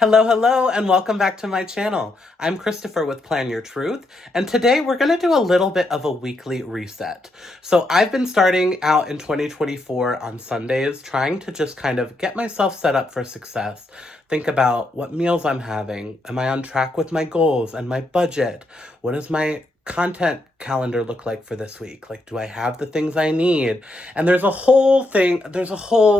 Hello, hello, and welcome back to my channel. I'm Christopher with Plan Your Truth, and today we're going to do a little bit of a weekly reset. So I've been starting out in 2024 on Sundays, trying to just kind of get myself set up for success. Think about what meals I'm having. Am I on track with my goals and my budget? What is my content calendar look like for this week? Like, do I have the things I need? And there's a whole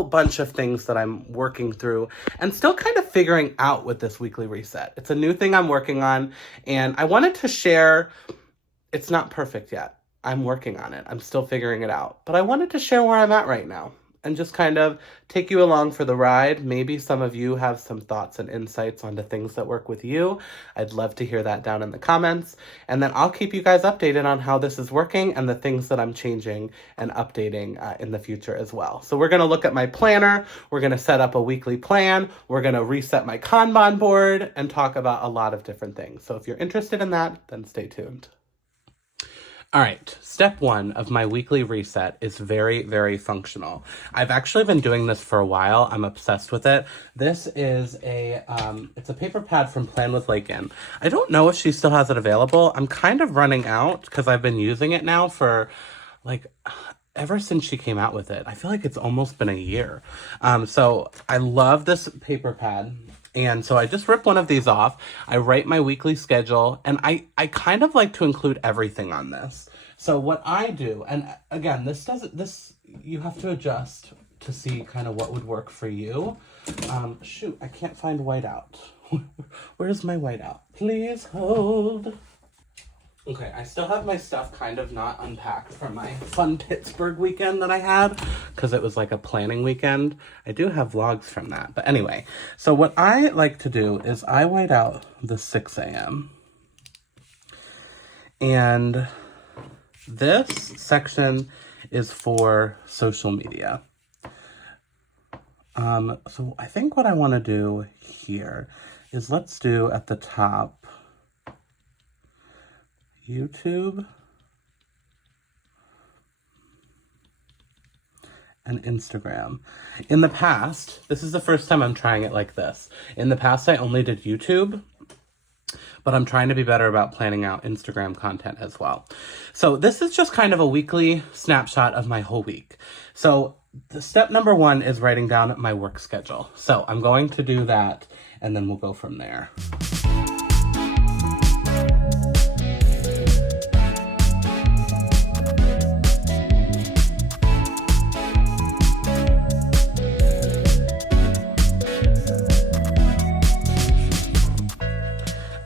bunch of things that I'm working through and still kind of figuring out with this weekly reset. It's a new thing I'm working on, and I wanted to share. It's not perfect yet. I'm working on it. I'm still figuring it out, but I wanted to share where I'm at right now and just kind of take you along for the ride. Maybe some of you have some thoughts and insights onto things that work with you. I'd love to hear that down in the comments. And then I'll keep you guys updated on how this is working and the things that I'm changing and updating in the future as well. So we're going to look at my planner. We're going to set up a weekly plan. We're going to reset my Kanban board and talk about a lot of different things. So if you're interested in that, then stay tuned. All right, step one of my weekly reset is very, very functional. I've actually been doing this for a while. I'm obsessed with it. This is it's a paper pad from Plan with Lakin. I don't know if she still has it available. I'm kind of running out because I've been using it now for ever since she came out with it. I feel like it's almost been a year. So I love this paper pad. And so I just rip one of these off. I write my weekly schedule, and I kind of like to include everything on this. So what I do, and again, you have to adjust to see kind of what would work for you. Shoot, I can't find whiteout. Where's my whiteout? Please hold. Okay, I still have my stuff kind of not unpacked from my fun Pittsburgh weekend that I had, because it was like a planning weekend. I do have vlogs from that. But anyway, so what I like to do is I white out the 6 a.m. And this section is for social media. So I think what I want to do here is let's do at the top YouTube and Instagram. In the past, this is the first time I'm trying it like this. In the past, I only did YouTube, but I'm trying to be better about planning out Instagram content as well. So this is just kind of a weekly snapshot of my whole week. So the step number one is writing down my work schedule. So I'm going to do that, and then we'll go from there.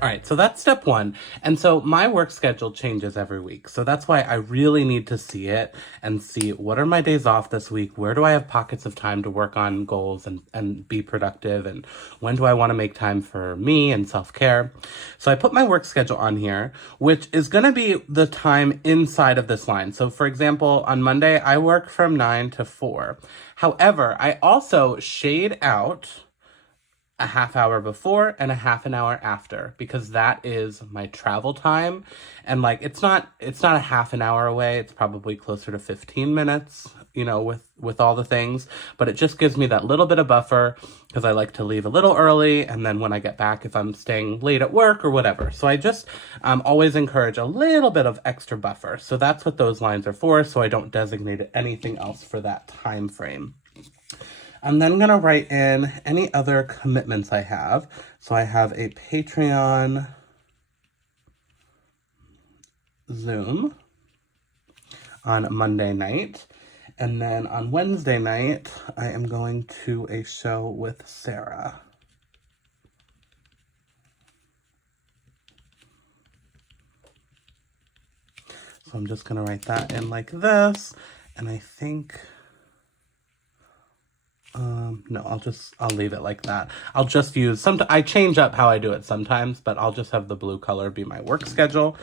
All right, so that's step one. And so my work schedule changes every week. So that's why I really need to see it and see what are my days off this week? Where do I have pockets of time to work on goals and be productive? And when do I want to make time for me and self-care? So I put my work schedule on here, which is going to be the time inside of this line. So for example, on Monday, I work from 9 to 4. However, I also shade out a half hour before and a half an hour after, because that is my travel time. And it's not a half an hour away. It's probably closer to 15 minutes, with all the things, but it just gives me that little bit of buffer because I like to leave a little early. And then when I get back, if I'm staying late at work or whatever. So I just always encourage a little bit of extra buffer. So that's what those lines are for. So I don't designate anything else for that time frame. I'm then going to write in any other commitments I have. So I have a Patreon Zoom on Monday night. And then on Wednesday night, I am going to a show with Sarah. So I'm just going to write that in like this. And I think... no, I'll leave it like that. I'll just use I change up how I do it sometimes, but I'll just have the blue color be my work schedule.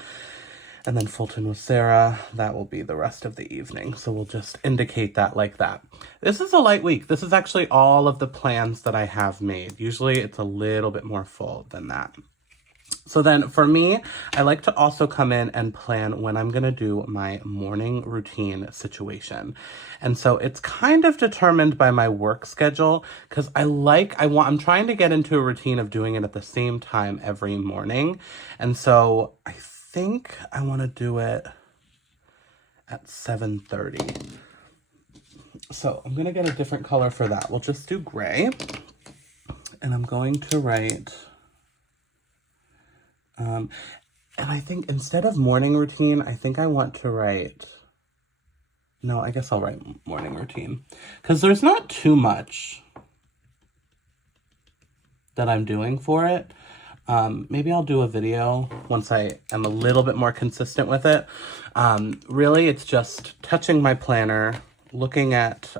And then Fulton with Sarah, that will be the rest of the evening. So we'll just indicate that like that. This is a light week. This is actually all of the plans that I have made. Usually it's a little bit more full than that. So then for me, I like to also come in and plan when I'm going to do my morning routine situation. And so it's kind of determined by my work schedule because I'm trying to get into a routine of doing it at the same time every morning. And so I think I want to do it at 7:30. So I'm going to get a different color for that. We'll just do gray. And I'm going to write... and I think instead of morning routine, I think I want to write... No, I guess I'll write morning routine. Because there's not too much that I'm doing for it. Maybe I'll do a video once I am a little bit more consistent with it. Really, it's just touching my planner, looking at...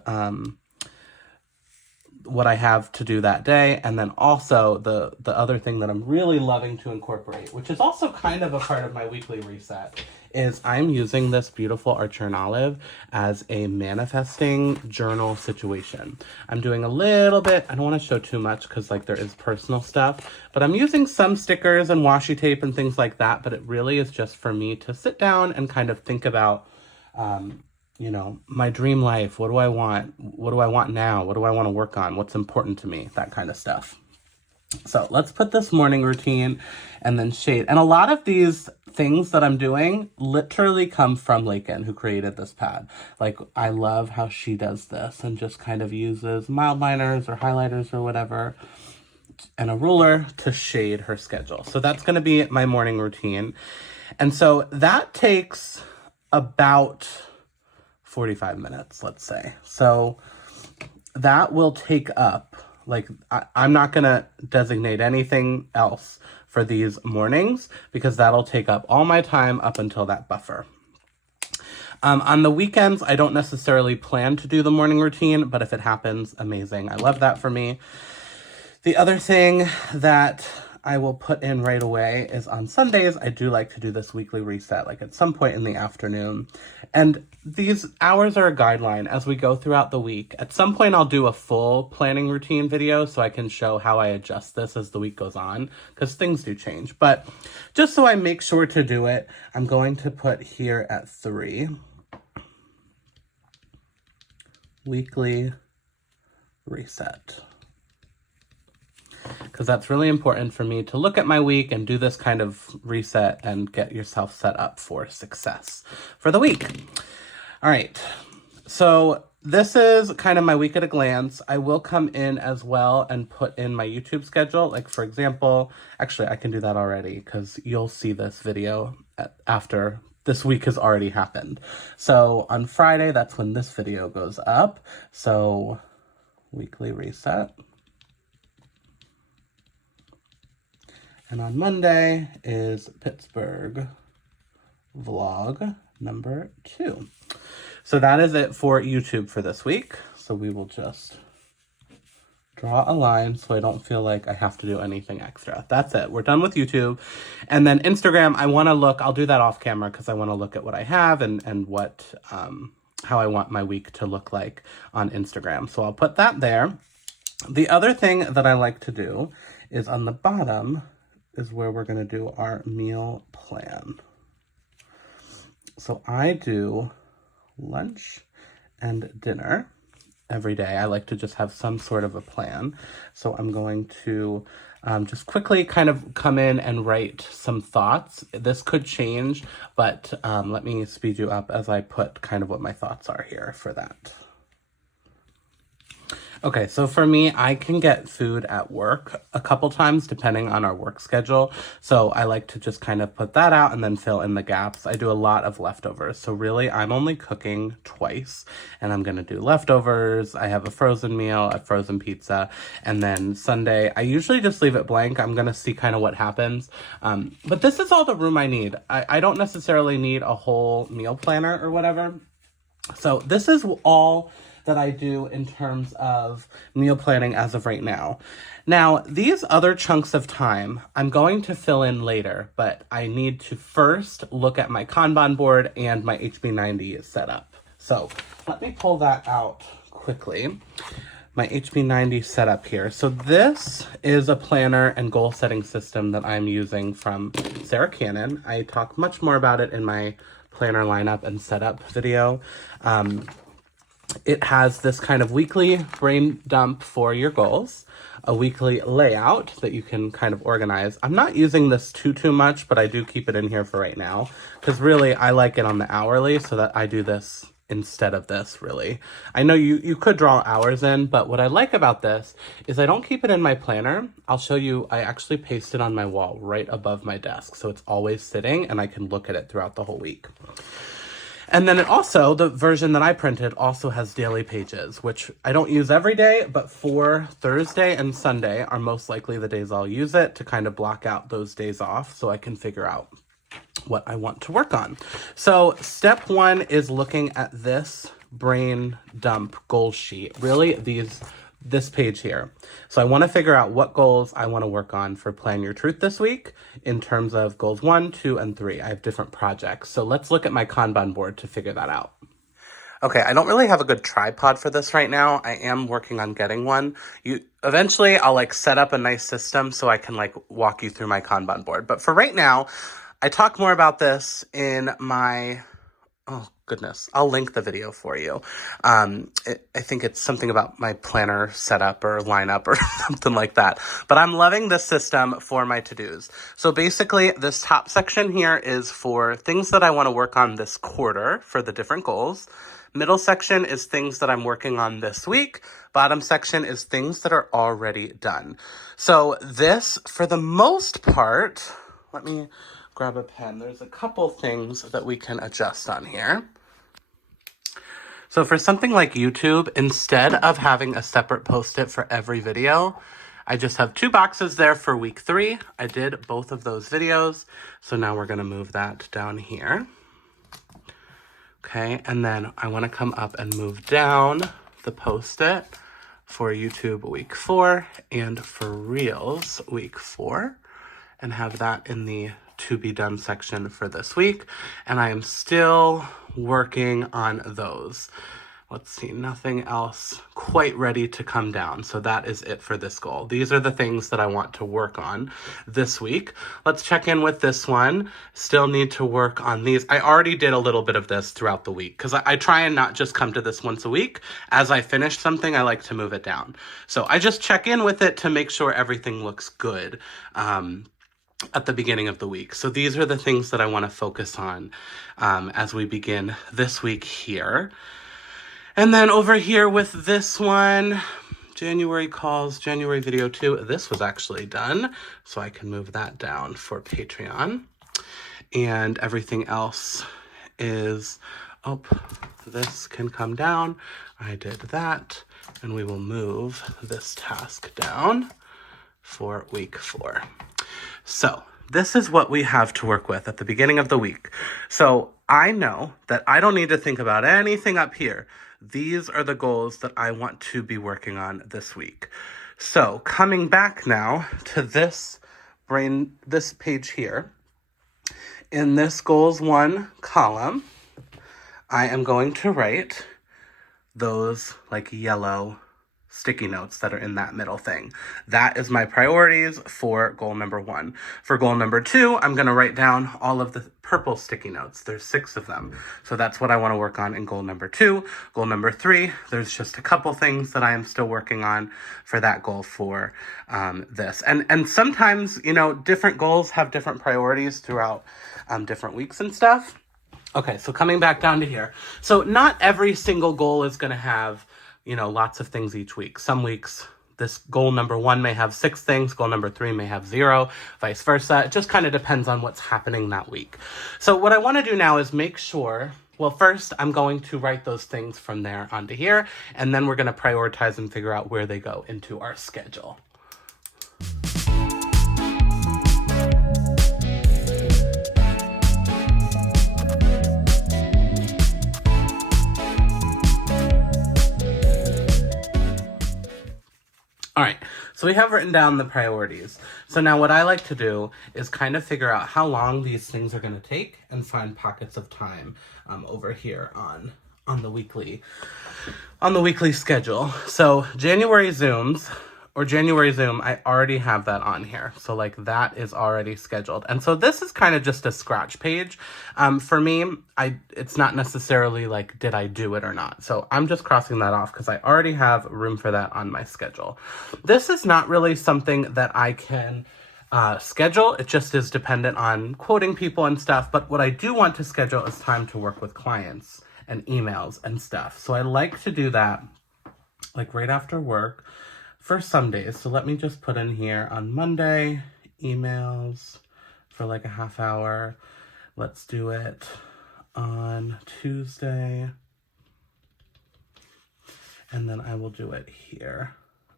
what I have to do that day, and then also the other thing that I'm really loving to incorporate, which is also kind of a part of my weekly reset, is I'm using this beautiful Archer Olive as a manifesting journal situation. I'm doing a little bit, I don't want to show too much because like there is personal stuff, but I'm using some stickers and washi tape and things like that, but it really is just for me to sit down and kind of think about you know, my dream life. What do I want? What do I want now? What do I want to work on? What's important to me? That kind of stuff. So let's put this morning routine and then shade. And a lot of these things that I'm doing literally come from Lakin, who created this pad. Like, I love how she does this and just kind of uses mild liners or highlighters or whatever and a ruler to shade her schedule. So that's going to be my morning routine. And so that takes about 45 minutes, let's say. So that will take up, like, I'm not going to designate anything else for these mornings because that'll take up all my time up until that buffer. On the weekends, I don't necessarily plan to do the morning routine, but if it happens, amazing. I love that for me. The other thing that I will put in right away is on Sundays, I do like to do this weekly reset, like at some point in the afternoon. And these hours are a guideline as we go throughout the week. At some point, I'll do a full planning routine video so I can show how I adjust this as the week goes on, because things do change. But just so I make sure to do it, I'm going to put here at 3, weekly reset. Because that's really important for me to look at my week and do this kind of reset and get yourself set up for success for the week. All right, so this is kind of my week at a glance. I will come in as well and put in my YouTube schedule. Like, for example, actually I can do that already because you'll see this video after this week has already happened. So on Friday, that's when this video goes up. So weekly reset. And on Monday is Pittsburgh vlog number 2. So that is it for YouTube for this week. So we will just draw a line so I don't feel like I have to do anything extra. That's it. We're done with YouTube. And then Instagram, I want to look, I'll do that off camera because I want to look at what I have and what, how I want my week to look like on Instagram. So I'll put that there. The other thing that I like to do is on the bottom is where we're going to do our meal plan. So I do lunch and dinner every day. I like to just have some sort of a plan. So I'm going to just quickly kind of come in and write some thoughts. This could change, but let me speed you up as I put kind of what my thoughts are here for that. Okay, so for me, I can get food at work a couple times depending on our work schedule. So I like to just kind of put that out and then fill in the gaps. I do a lot of leftovers. So really, I'm only cooking twice and I'm going to do leftovers. I have a frozen meal, a frozen pizza, and then Sunday, I usually just leave it blank. I'm going to see kind of what happens. But this is all the room I need. I don't necessarily need a whole meal planner or whatever. So this is all that I do in terms of meal planning as of right now. Now, these other chunks of time, I'm going to fill in later, but I need to first look at my Kanban board and my HB90 is set up. So let me pull that out quickly. my HB90 setup here. So this is a planner and goal setting system that I'm using from Sarah Cannon. I talk much more about it in my planner lineup and setup video. It has this kind of weekly brain dump for your goals, a weekly layout that you can kind of organize. I'm not using this too much, but I do keep it in here for right now because really I like it on the hourly so that I do this instead of this, really. I know you could draw hours in, but what I like about this is I don't keep it in my planner. I'll show you, I actually paste it on my wall right above my desk, so it's always sitting and I can look at it throughout the whole week. And then it also, the version that I printed also has daily pages, which I don't use every day, but for Thursday and Sunday are most likely the days I'll use it to kind of block out those days off so I can figure out what I want to work on. So step one is looking at this brain dump goal sheet, really this page here. So I want to figure out what goals I want to work on for Plan Your Truth this week in terms of goals 1, 2, and 3. I have different projects. So let's look at my Kanban board to figure that out. Okay, I don't really have a good tripod for this right now. I am working on getting one. Eventually I'll like set up a nice system so I can like walk you through my Kanban board. But for right now, I talk more about this in my, oh goodness, I'll link the video for you. I think it's something about my planner setup or lineup or something like that. But I'm loving this system for my to-dos. So basically this top section here is for things that I want to work on this quarter for the different goals. Middle section is things that I'm working on this week. Bottom section is things that are already done. So this, for the most part, let me grab a pen. There's a couple things that we can adjust on here. So for something like YouTube, instead of having a separate post-it for every video, I just have 2 boxes there for week 3. I did both of those videos. So now we're going to move that down here. Okay, and then I want to come up and move down the post-it for YouTube week 4 and for Reels week 4 and have that in the to be done section for this week. And I am still working on those. Let's see, nothing else quite ready to come down. So that is it for this goal. These are the things that I want to work on this week. Let's check in with this one. Still need to work on these. I already did a little bit of this throughout the week because I try and not just come to this once a week. As I finish something, I like to move it down. So I just check in with it to make sure everything looks good at the beginning of the week. So these are the things that I want to focus on as we begin this week here. And then over here with this one, January calls, January video 2, this was actually done. So I can move that down for Patreon. And everything else is, oh, this can come down. I did that. And we will move this task down for week 4. So this is what we have to work with at the beginning of the week. So I know that I don't need to think about anything up here. These are the goals that I want to be working on this week. So coming back now to this page here, in this goals 1 column, I am going to write those like yellow sticky notes that are in that middle thing. That is my priorities for goal number 1. For goal number 2, I'm going to write down all of the purple sticky notes. There's 6 of them. So that's what I want to work on in goal number 2. Goal number 3, there's just a couple things that I am still working on for that goal for this. And sometimes, you know, different goals have different priorities throughout different weeks and stuff. Okay, so coming back down to here. So not every single goal is going to have, you know, lots of things each week. Some weeks, this goal number 1 may have 6 things. Goal number 3 may have 0, vice versa. It just kind of depends on what's happening that week. So what I want to do now is make sure, well, first I'm going to write those things from there onto here, and then we're going to prioritize and figure out where they go into our schedule. All right, so we have written down the priorities. So now what I like to do is kind of figure out how long these things are going to take and find pockets of time over here on on the weekly schedule. So January Zooms or January Zoom, I already have that on here. So like that is already scheduled. And so this is kind of just a scratch page. For me, it's not necessarily like, did I do it or not? So I'm just crossing that off because I already have room for that on my schedule. This is not really something that I can schedule. It just is dependent on quoting people and stuff. But what I do want to schedule is time to work with clients and emails and stuff. So I like to do that like right after work for some days. So let me just put in here on Monday, emails for like a half hour. Let's do it on Tuesday. And then I will do it here,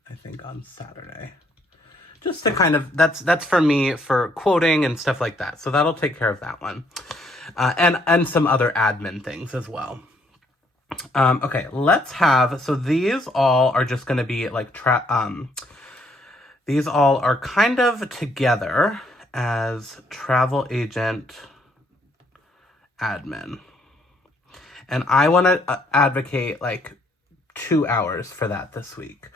I think on Saturday. Just to kind of, that's for me for quoting and stuff like that. So that'll take care of that one. And some other admin things as well. Okay, so these all are just going to be like, these all are kind of together as travel agent admin. And I want to advocate like 2 hours for that this week.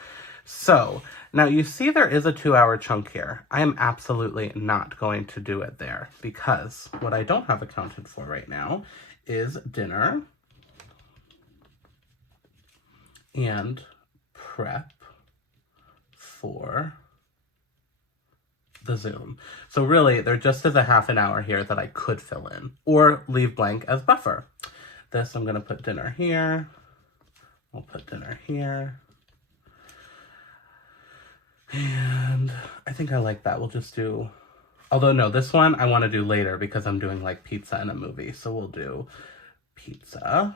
So now you see there is a 2-hour chunk here. I am absolutely not going to do it there because what I don't have accounted for right now is dinner and prep for the Zoom. So really, there just is a half an hour here that I could fill in or leave blank as buffer. This, I'm going to put dinner here. I'll put dinner here. And I think I like that. We'll just do, although no, this one I want to do later because I'm doing like pizza and a movie. So we'll do pizza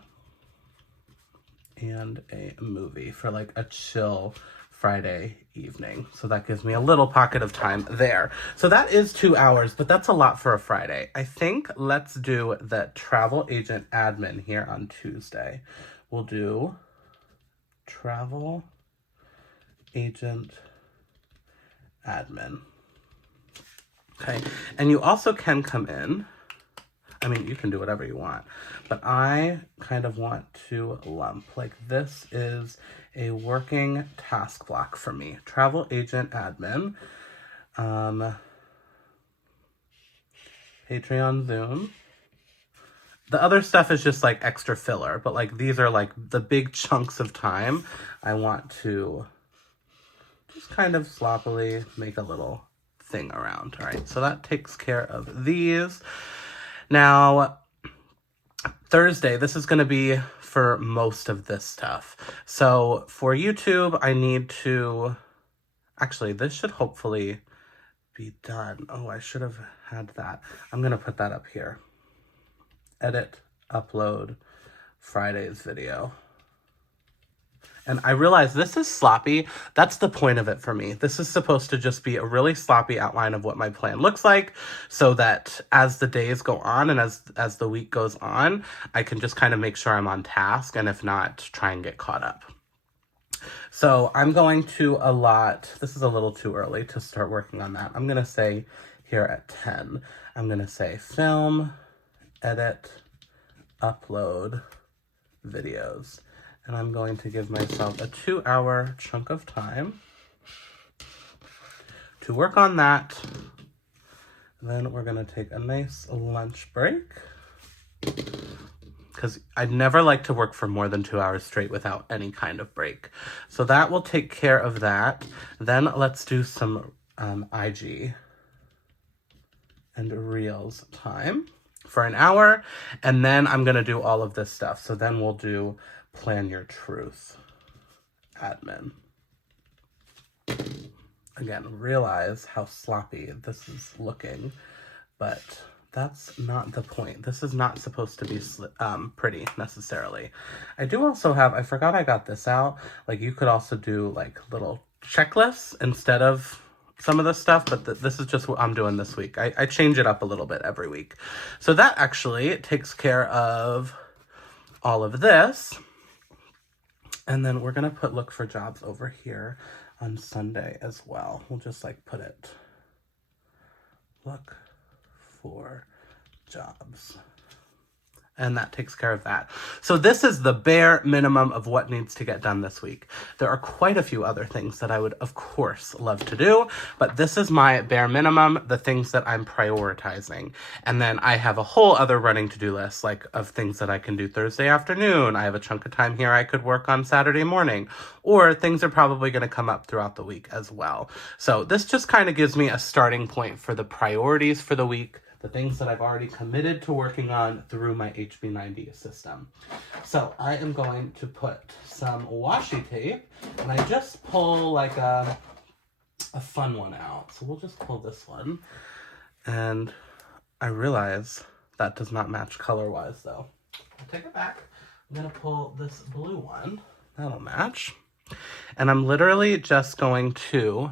and a movie for like a chill Friday evening. So that gives me a little pocket of time there. So that is 2 hours, but that's a lot for a Friday. I think let's do the travel agent admin here on Tuesday. We'll do travel agent admin. Okay, and you also can come in. I mean, you can do whatever you want, but I kind of want to lump, like this is a working task block for me. Travel agent admin, Patreon Zoom. The other stuff is just like extra filler, but like these are like the big chunks of time I want to just kind of sloppily make a little thing around. All right, so that takes care of these. Now, Thursday, this is going to be for most of this stuff. So for YouTube, I need to, actually, this should hopefully be done. Oh, I should have had that. I'm going to put that up here. Edit, upload, Friday's video. And I realize this is sloppy. That's the point of it for me. This is supposed to just be a really sloppy outline of what my plan looks like so that as the days go on and as the week goes on, I can just kind of make sure I'm on task and if not, try and get caught up. So I'm going to allot, this is a little too early to start working on that. I'm going to say here at 10, I'm going to say film, edit, upload, videos. And I'm going to give myself a 2-hour chunk of time to work on that. Then we're going to take a nice lunch break because I'd never like to work for more than 2 hours straight without any kind of break. So that will take care of that. Then let's do some IG and Reels time for an hour. And then I'm going to do all of this stuff. So then we'll do Plan Your Truth admin. Again, realize how sloppy this is looking, but that's not the point. This is not supposed to be pretty necessarily. I do also have, I forgot I got this out. Like you could also do like little checklists instead of some of this stuff, but this is just what I'm doing this week. I change it up a little bit every week. So that actually takes care of all of this. And then we're going to look for jobs over here on Sunday as well. We'll just like put it, look for jobs. And that takes care of that. So this is the bare minimum of what needs to get done this week. There are quite a few other things that I would, of course, love to do, but this is my bare minimum, the things that I'm prioritizing. And then I have a whole other running to-do list, like of things that I can do Thursday afternoon. I have a chunk of time here I could work on Saturday morning, or things are probably going to come up throughout the week as well. So this just kind of gives me a starting point for the priorities for the week, the things that I've already committed to working on through my HB90 system. So I am going to put some washi tape, and I just pull like a fun one out. So we'll just pull this one. And I realize that does not match color-wise though. I'll take it back. I'm gonna pull this blue one. That'll match. And I'm literally just going to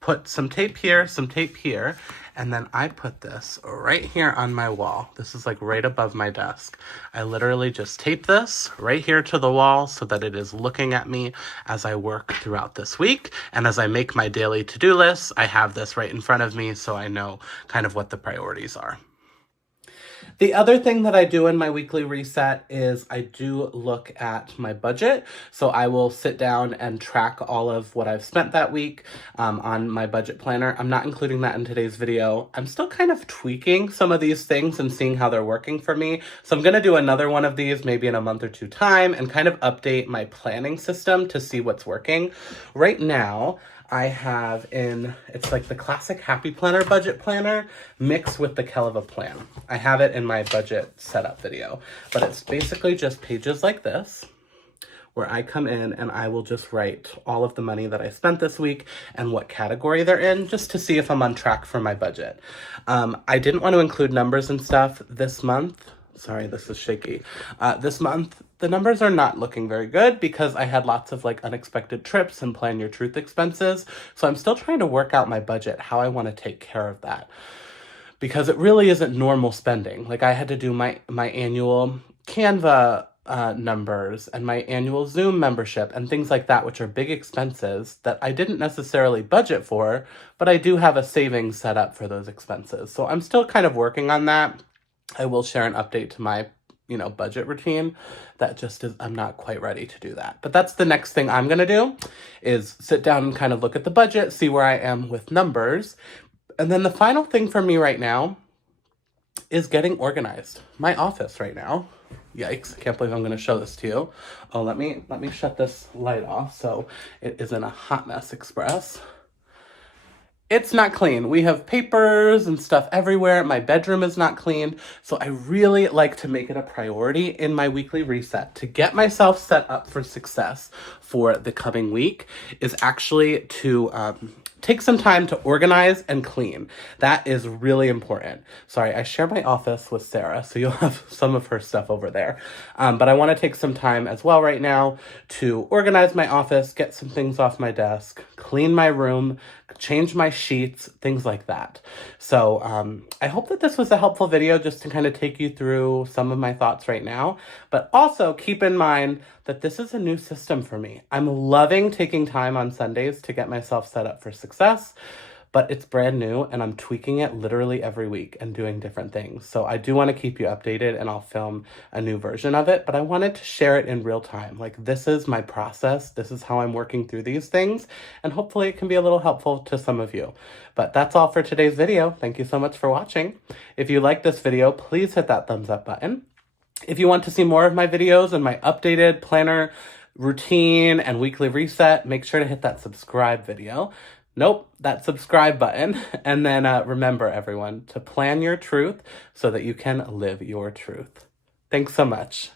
put some tape here, and then I put this right here on my wall. This is like right above my desk. I literally just tape this right here to the wall so that it is looking at me as I work throughout this week. And as I make my daily to-do list, I have this right in front of me so I know kind of what the priorities are. The other thing that I do in my weekly reset is I do look at my budget. So I will sit down and track all of what I've spent that week on my budget planner. I'm not including that in today's video. I'm still kind of tweaking some of these things and seeing how they're working for me. So I'm going to do another one of these maybe in a month or two time and kind of update my planning system to see what's working. Right now, I have it's like the classic Happy Planner budget planner mixed with the Kelva plan. I have it in my budget setup video, but it's basically just pages like this where I come in and I will just write all of the money that I spent this week and what category they're in just to see if I'm on track for my budget. I didn't want to include numbers and stuff this month. Sorry, this is shaky. This month, the numbers are not looking very good because I had lots of like unexpected trips and plan your truth expenses. So I'm still trying to work out my budget, how I want to take care of that. Because it really isn't normal spending. Like I had to do my annual Canva numbers and my annual Zoom membership and things like that, which are big expenses that I didn't necessarily budget for, but I do have a savings set up for those expenses. So I'm still kind of working on that. I will share an update to my, budget routine. That just is, I'm not quite ready to do that. But that's the next thing I'm going to do is sit down and kind of look at the budget, see where I am with numbers. And then the final thing for me right now is getting organized. My office right now, yikes, I can't believe I'm going to show this to you. Oh, let me shut this light off so it isn't a hot mess express. It's not clean. We have papers and stuff everywhere. My bedroom is not clean. So I really like to make it a priority in my weekly reset to get myself set up for success for the coming week is actually to take some time to organize and clean. That is really important. Sorry, I share my office with Sarah, so you'll have some of her stuff over there. But I want to take some time as well right now to organize my office, get some things off my desk, clean my room, change my sheets, things like that. So I hope that this was a helpful video just to kind of take you through some of my thoughts right now. But also keep in mind that this is a new system for me. I'm loving taking time on Sundays to get myself set up for success, but it's brand new and I'm tweaking it literally every week and doing different things. So I do want to keep you updated and I'll film a new version of it, but I wanted to share it in real time. Like this is my process. This is how I'm working through these things and hopefully it can be a little helpful to some of you. But that's all for today's video. Thank you so much for watching. If you like this video, please hit that thumbs up button. If you want to see more of my videos and my updated planner routine and weekly reset, make sure to hit that subscribe video. Nope, that subscribe button. And then remember, everyone, to plan your truth so that you can live your truth. Thanks so much.